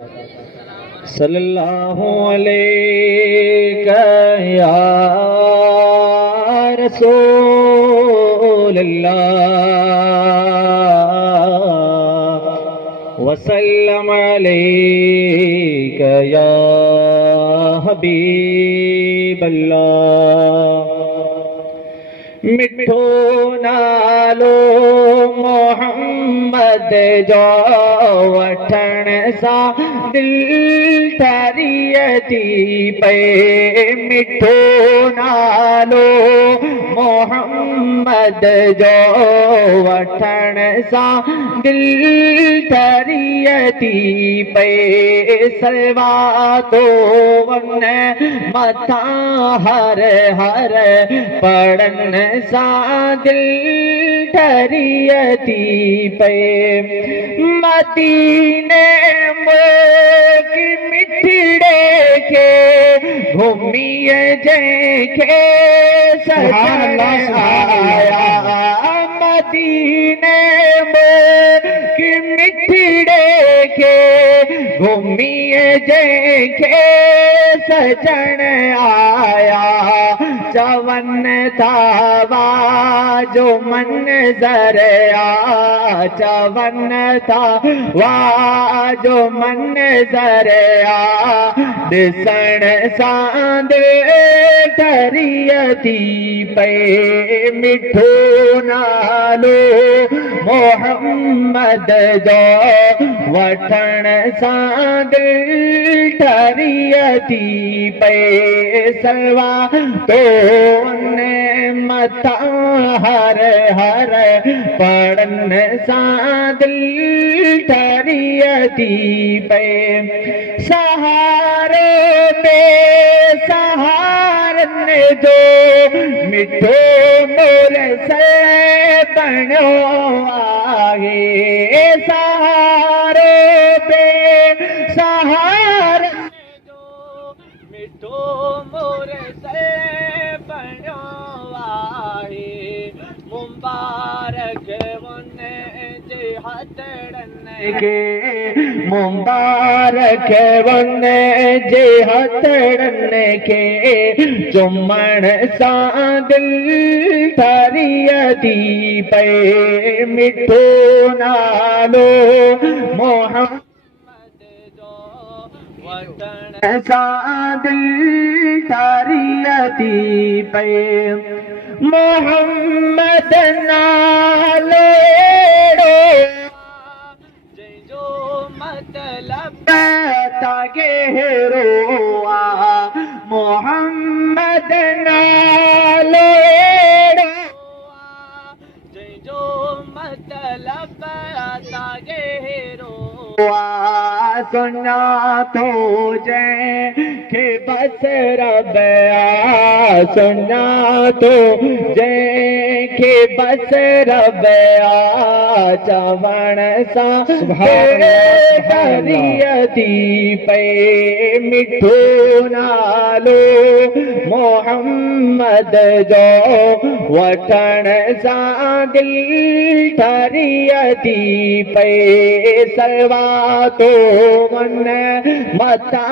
सल्लल्लाहु अलैका या रसूलल्लाह वसल्लम अलैका या हबीबल्लाह। मिठो नालो मोहम्मद जो वठण सां दिल ठरिय थी पे। मिठो नालो मोहम्मद जो वठण सां दिल ठरिय थी पे। सलवा तो वन मथा हर हर पढ़न सां दिल ठरिय थी पे। मदीने मुल्क मिठड़े के घुमिए जंहिंखे सजण आया। मदीने मुल्क मिठड़े के घुमिए जंहिंखे सजण आया। चवन था वाह जो मंज़र आ, चवन था वाह जो मंज़र आ। ॾिसण सां दिल ठरिय थी पे। मिठो नालो मोहम्मद जो वठण सां दिल ठरिय थी पे। सलवा तो मथा हर हर पढ़न सां दिल ठरिय थी पे। सहारे पे सहारन जो मिठो मुरसल बणियो आहे। सहारे पे सहारन जो मिठो मुरसल बणियो आहे। मुबारक उन जे हथड़न के, मुबारक उन जे हथड़न के चुमण सां दिल ठरिय थी पे। मिठो नालो मोहम्मद जो वठण सां दिल ठरिय थी पे। मोहम्मद नालो जंहिंजो मतलब तागेरो आ। मोहम्मद नालो जंहिंजो मतलब तागेरो आ। सुञातो जंहिंखे बस रब आ, सुञातो जंहिंखे बस रब आ। चवण सां ठरिय थी पे। मिठो नालो मोहम्मद जो वठण सां दिल ठरिय थी पे। सलवा तो मन मथा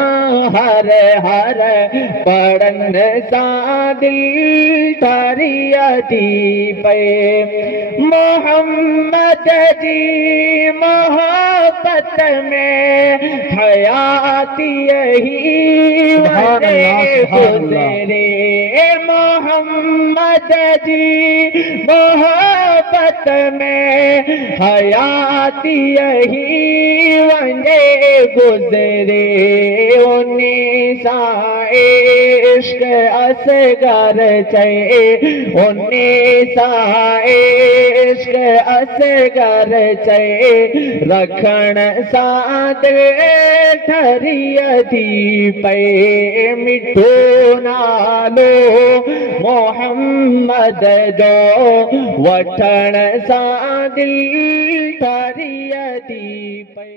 हर हर पढ़न सां दिल ठरिय थी पे। मोहम्मद जी मोहब्बत में हयाती ही वने गुज़रे। मोहम्मद जी मोहब्बत में हयाती ही वने गुज़रे। उन्हीं सां इश्क असगर चए, उन्हीं सां इश्क असगर चए। रखण सां दिल ठरिय थी पे। मिठो नालो मोहम्मद जो वठण सां दिल ठरिय थी पे।